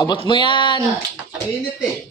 Abot mo yan. Ang init eh.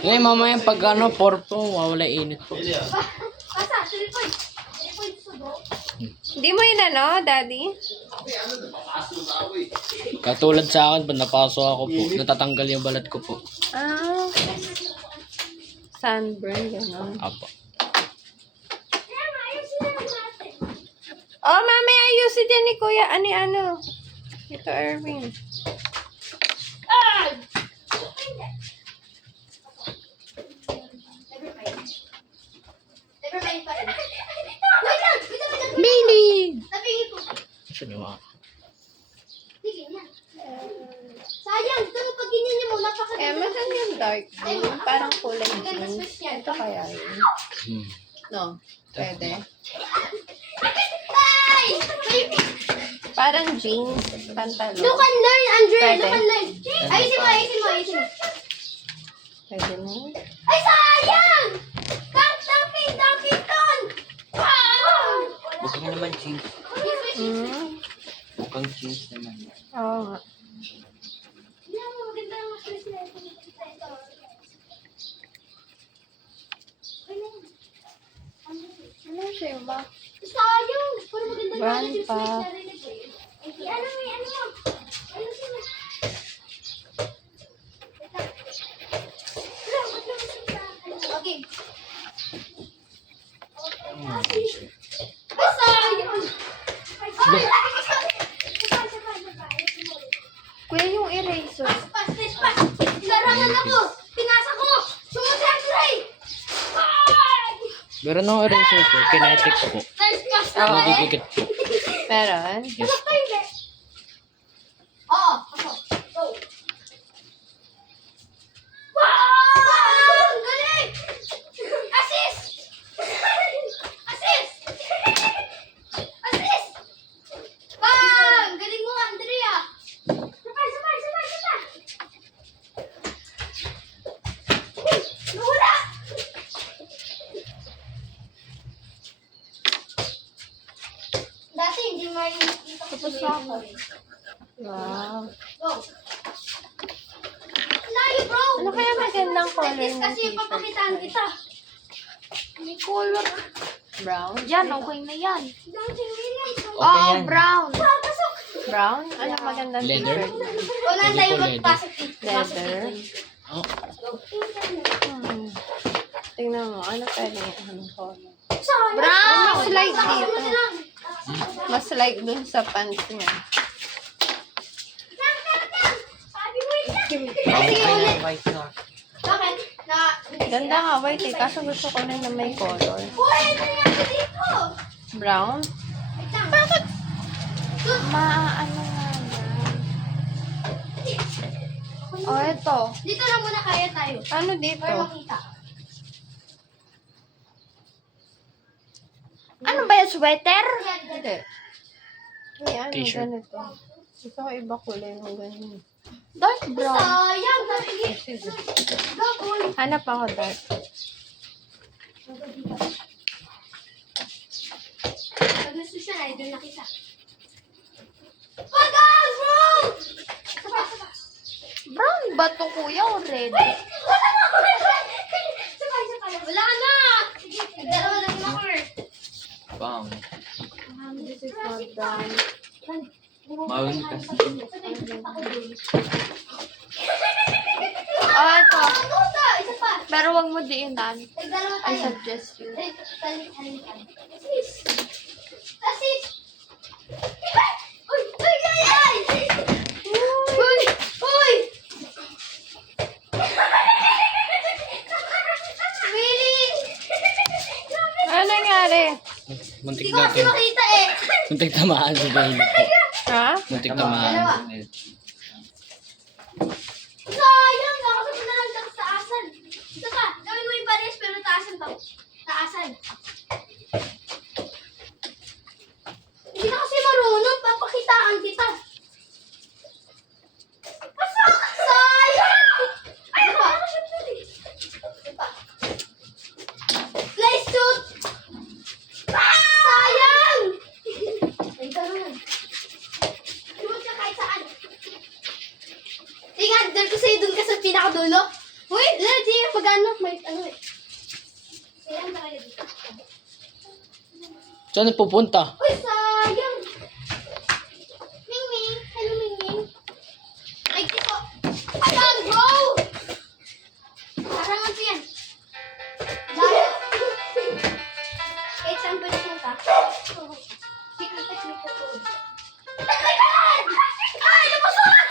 Ngayon mamaya pag ano, porto, wawala init po. Pasa, 3 points. 3 points to bro. Hindi mo yun ano, daddy? Katulad sa akin, pag napaso ako po, natatanggal yung balat ko po. Ah. Sunburn, gano'n. Apo. Oh, mami, ayusin din ni Kuya. Ano? Ito, Erwin. Never mind pa rin. Wait lang! Bailey! Napingin ko. Saan yung mga? Sige na. Sayang, pero pag ganyan niyo muna, Eh, masan yung dark blue? Parang kulay Maganda jeans. switch yan. Ito kaya yun. No? Pwede. Ay! Parang jeans, pantalon. You can learn, Andrew. Pwede. You can learn. Ayusin mo. Pwede na yun. Ay, sayang! Dunking ton! Wow! Mukhang naman jeans. Hmm. Mukhang jeans naman. Oo nga. Maganda ang switch na ito. Ano siya ba? Sayang! Pero maganda Brown yung pa. switch na rin ito. Ano mo? Ayusin mo. Okay. Ay, sayang! Kuya, yung eraser. Pas! Larangan ako! Pinasa ko! Sumunod Ray! Meron akong eraser po, kinetic po. Pas Oo. Nagigigit po. Meron? Yes. Oo, ako. Go. Wow! Ang galing! Assist! Bang! Galing mo, Andrea! Sabay! Nawala! Dati hindi mo yung nakita ko Tapos sa ako. Wow. Go! Layo, bro! Ano kaya magandang color Like this ng kasi t-shirt? papakitaan kita. May color. Brown? Yan, okay na yan. Dancing Williams. Okay yan. Brown. Pasok! Brown? Ano magandang Leather? t-shirt? Wala Hindi tayo po magpasok dito. Leather? Oh, Hmm. Tingnan mo, ano pwede yung color? Brown! Mas light dito. Mas light dun sa pants niya. Sabi mo yun. okay na white na. Bakit? Ganda nga, white eh. Kaso gusto ko rin na may color. Uy, ano nangyari dito? Brown? Wait lang. Maano nga yan. Oh, ito. Dito lang muna kaya tayo. Ano dito? Para makita. Ano ba yung sweater? Hindi. May ano, T-shirt. ganito. Gusto ko iba kulay mo ganyan. Dark brown. Sayang! Gagol! Hanap ako dark. Pag gusto siya, ay doon nakita. Pagas, bro! Sapa. Brown ba to kuya o red? Sabay. Wala na! Sige, dalawa lang yung ako. Bang. This is not brown. Mawin kasi. Oh, ito. Ano ba? Isa pa. Pero wag mo diinan. Dalawa I tayo. suggest you. Asis! Uy! Uy! Really? Ano nangyari? Muntik Hindi ko kasi natin. makita eh. Muntik tamaan sa dahil po. Ha? Muntik tamaan. Sayang! Nakasunod na lang sa taasan. Ito pa. Gawin mo yung pares pero taasan pa. Taasan. Hindi na kasi marunong. Papakitaan kita. Pasok! Sayang! Ay, pa. Play suit! Sayang! Ay, ganun. Suot siya kahit saan. Tingnan sa'yo dun ka sa pinakadulo. Uy, di pag ano, may ano eh. Sayang talaga dito. Saan pupunta? Uy, sayang! Ming-Ming! Hello, Ming-Ming! Ay, tito! Ayan, bro! Parang ano yan? Dahil... Kahit saan pwede punta. Secret technique ko to. Ay, napasunod!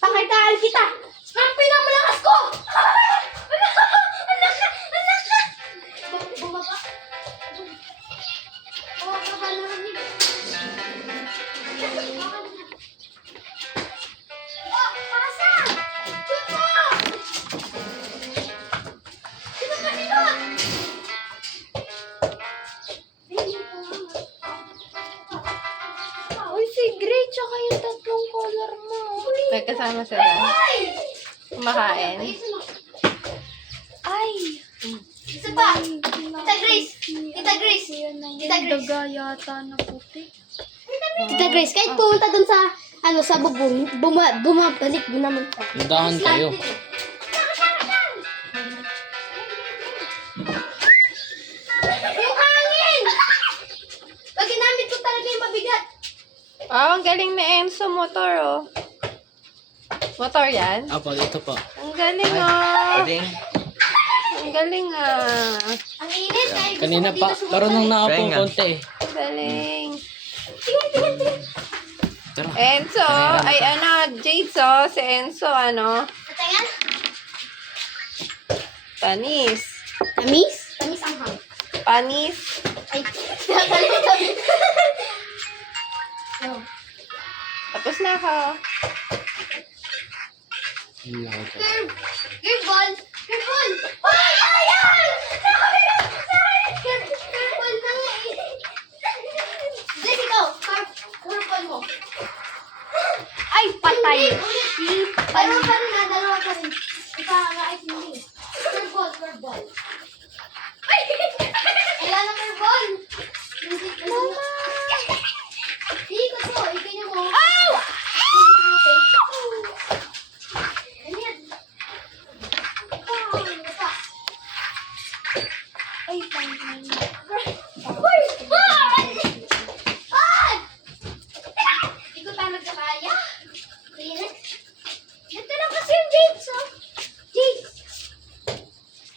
Pangitaan kita! Ang pinamalakas ko! Anak ka! Bumaba. Bumaba naman yun. Oh, pasa! Tuto! Sino ba sinot? Uy, si Gray, tsaka yung tatlong color mo. May kasama sila. Ay! Kumakain. Ay! Isa pa! Tita Grace! Tita Grace! Tita Grace! Daga yata na puti. Tita Grace, kahit pumunta dun sa, ano, sa bubong, bumabalik doon naman. Dahan kayo. Yung hangin! Pag ginamit ko talaga yung mabigat. Oh, ang galing ni Enzo motor, oh. Motor yan? Apo, dito po. Ang galing, oh. Ang galing, ah. Ang init, kahit gusto Kanina ko pa, dito laro nang sumakay. nakapong konti eh. Ang galing. Tingin. Tara. Enzo, ay ano, Jade, oh. Si Enzo, ano, Patayan? tanis. Tamis? Tamis ang hang. Panis. Ay, nakalimutan. No. Tapos na ako. Curve! Curve ball! Curve ball! Ay! Ay! Ay! Curve ball na nga eh. Jess, ikaw. Curve ball mo. Ay, patay. Ulit. Dalawa pa rin ha. Dalawa pa rin. Ipakakait mo rin. Curve ball. Curve ball. Ay! Wala na curve ball. Mama! Ikot mo. Ikinyo mo. Ow! Ay, patay. Uy! Ah! Ah! Hindi ko pa nagkakaya. Relax. Ito lang kasi yung James, oh. James!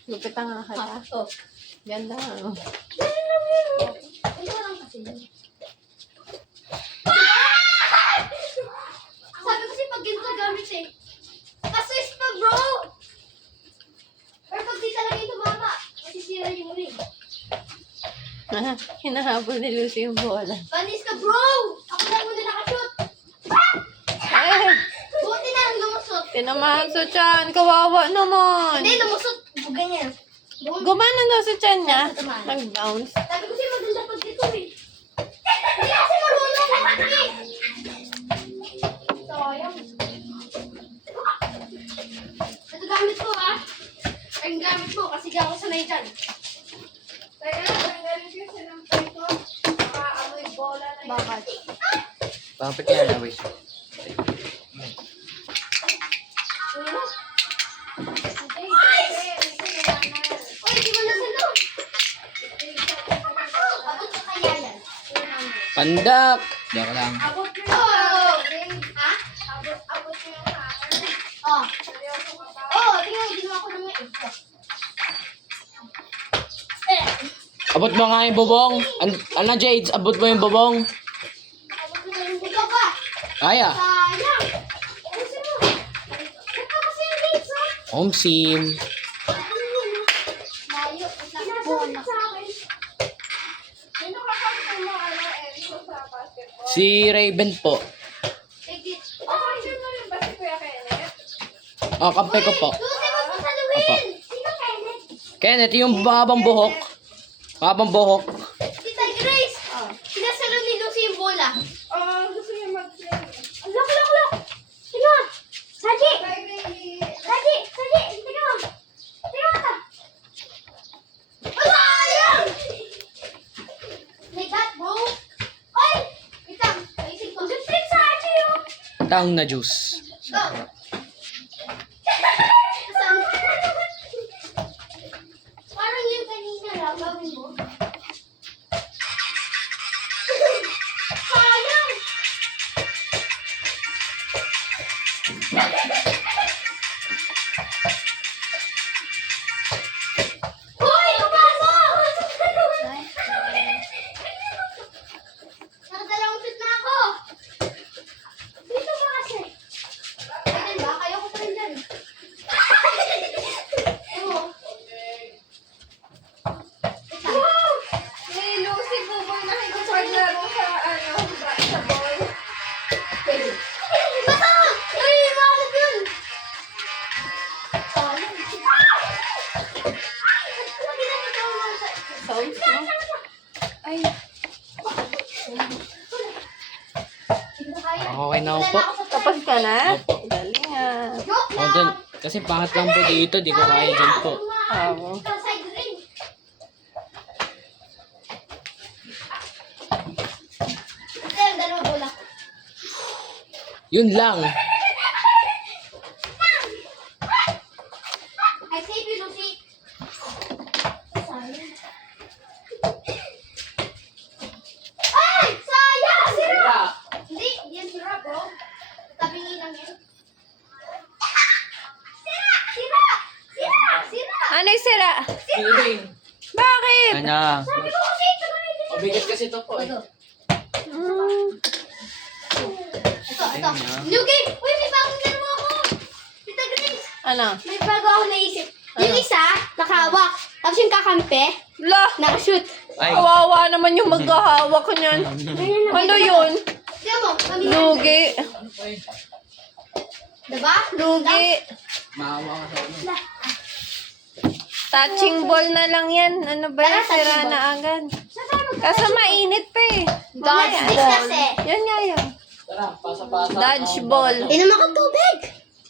Lupit ang akala. Oh. Ganda, oh. Ganun lang yun, oh. Ito lang kasi yun. Ah! Sabi kasi pag ganito gamit eh. Paswis pa, bro! Pero pag di talaga yung tumama, masisira yung ring. Hinahabol ni Lucy yung bola. Panis ka, bro! Ako lang muna nakashoot. Ay, Buti na lang lumusot. tinamahan sa tiyan. Kawawa naman. Hindi, lumusot. Ganyan. Gumano daw sa tiyan niya. Nag-bounce. Sabi ko siya maganda pag dito eh. Hindi kasi marunong kumaki. Sayang. Ito gamit ko ha. Ang gamit mo kasi di ako sanay dyan. Bakit? Bakit yan na, wait. Ay! Uy, di mo na salo. Abot ka kaya yan. Pandak! Joke lang. Abot mo oh. Ha? Abot mo yung hammer. Oh. Oh, tingnan mo, ginawa ko naman ito. Abot mo nga yung bubong. Ano, Jades? Abot mo yung bubong. Abot mo yung buto ka. Kaya. Sayang. Ayusin mo. Ito kasi yung leaves, oh. Home sim. Layo. Sinasabi sa akin. Si Raven po. Take it. Oh, sure mo yung basta kuya Kenneth. Oh, kape ko po. Lucy, wag mo saluhin. Opo. Sino Kenneth? Kenneth, yung mahabang buhok. Mahabang buhok. Tita Grace. Sinasalo ni Lucy yung bola. Gusto niya mag-play. Look, look, look. Sino? Saji. Saji. Tingnan mo. Tingnan mo. Wala! Ayun! Like that, bro. Ay! Wait lang. Ayusin ko. Good trip, Saji, oh. Santang na juice. Go! Saan? Parang yung kanina lang, gawin mo. Sayang! Hoy! Papasok! Nakadalawang shoot na ako. Dito ba kasi? Ayun ba? Kaya ko pa rin dyan. Ewo. May Lucy Bubong na naglaro sa sa ball. Basta! Uy, bakit yun? Sayang. Ano ginagawa mo sa... Sounds, no? Ay, Okay na ako po. Tapos ka na? Galing ah. Joke Oh, dun. Kasi pangat lang po dito. Di ko kaya dyan po. Oo. Side ring. Ito yung dalawa bola. Yun lang. I save you, Lucy. Sayang. Ay! Sayang! Sira! Hindi, yan sira, bro. Tabingi lang yan. Sira! Sira! Sira! Sira! Ano yung sira? Bakit? Ano? Sabi ko kasi, tuloy. Mabigat kasi ito po. Ito. Mm. Ito. Luki! Uy, may bagong laro ako! Tita Grace! Ano? May bago ako naisip. Yung isa, nakahawak. Tapos yung kakampi, La! nakashoot. Ay. Kawawa naman yung maghahawak niyan. Ano yun? Tiyan mo, kami. Lugi. Diba? Lugi. Maawa ka sa ano. Touching ball na lang yan. Ano ba Tara, yan? Sira touching ball. na agad. Saan tayo mag- Kaso mainit pa eh. Dodgeball kasi. Yan nga yan. Tara, pasa-pasa. Dodgeball. Inom ako tubig.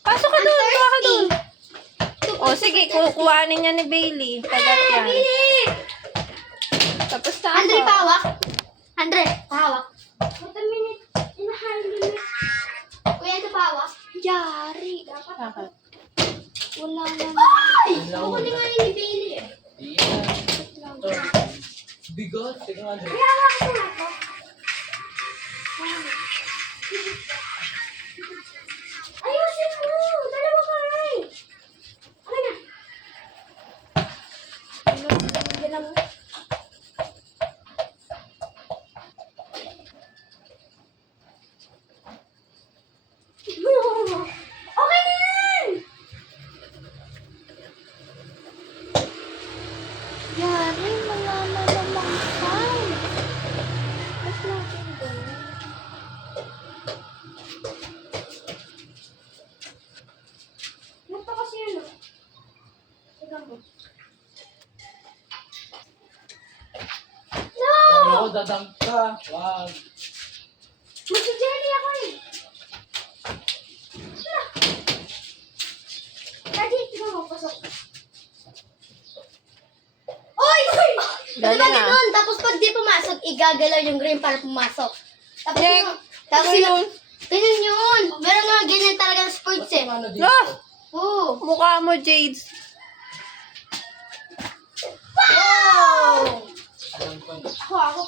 Pasok ka doon. Kuha ka doon. Thirsty. O sige, kukuhanin niya ni Bailey. Kagat yan. Bili! Tapos na Andre, ako. pahawak. Andre, pahawak. What a minute. In a high limit. Kuya, ito pahawak. Yari. Dapat. Bakit? Wala naman. Ay! Kukunin nga yun ni Bailey eh. Bigot. Tingnan mo, Andre. Kaya hawak ko nga ako. Ayusin mo! Dalawa ka rin! Ano na? Ganun mo. Okay na yan! Yari, wala na namang time. Ba't natin ganun? Ganito kasi yun, oh. Tignan mo. No! Ako, dadang ka. Wag. Magsi-jelly ako eh. Daddy, tignan mo, pasok. Oy! Galing Diba ah. ganun? Tapos pag di pumasok, igagalaw yung green para pumasok. Tapos Nick, yung... Tapos ano yung... yun? Ganyan yun. Meron nga ganyan talaga sa sports eh. Ano dito? Ah! Oo. Mukha mo, Jades. Wow! Alam ko na. Ako.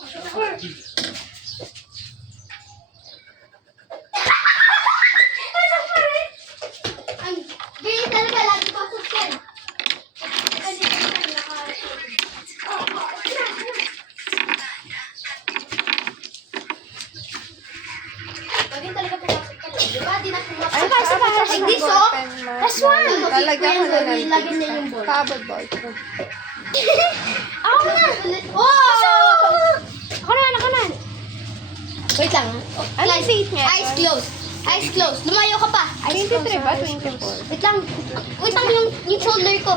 Ang ganyan talaga, lagi pasok yan. Ganyan talaga pumasok ka. Diba? Di na pumasok. Ay, pasok ka. Like this, oh. That's one. Lalagyan ko na lang. Lagyan niya yung ball. Covered ball. Ako na! Wow! Ako na. Wait lang. Ano yung date niya? Eyes closed. Eyes closed. Lumayo ka pa. Eyes 23 ba? closed. 24. Wait lang. Wait lang yung shoulder ko.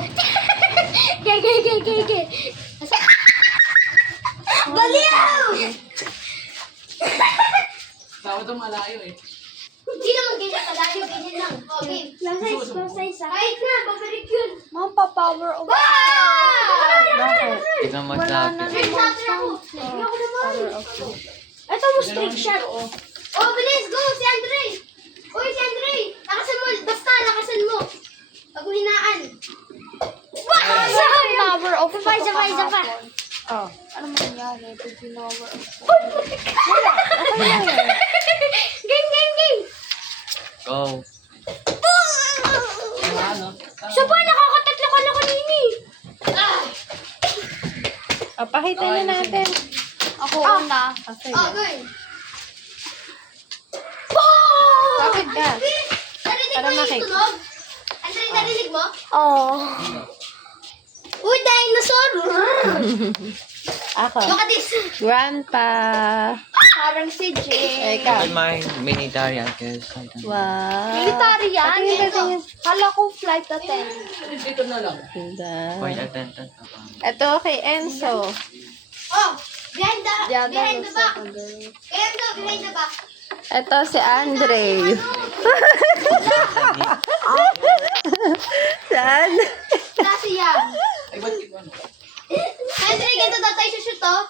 Gay. Baliw! Tawad ito malayo eh. Hindi naman ganyan palayo. Ganyan lang. Okay. Close eyes. Kahit na. Babalik yun. Mapapower over. Wow! Bakit? Ikaw magsabi. Straight shot na ako. Hindi ako naman. Power of two. Ito mo straight shot. Oh, bilis. Go. Si Andre. Game! Go. Siya pa, nakakatatlo ka na kanini. Pakita na natin. Ako una. Okay. Good. Bakit ka? Narinig Para mo yung makita. tunog? Andre, narinig mo? Oo. Uy, dinosaur! Ako. Look at this. Grandpa. Parang si Jay. Ikaw. Don't mind military because Wow. Military yan? Patingin, Ito. patingin. Kala ko flight attendant. Dito na lang. Ganda. Flight attendant. Ito kay Enzo. Oh, behind the back. Enzo, behind the back. Ito si Andre. Saan? Nasi yan. Ay, ba't ikaw? Andre, ganito daw tayo shoot, oh.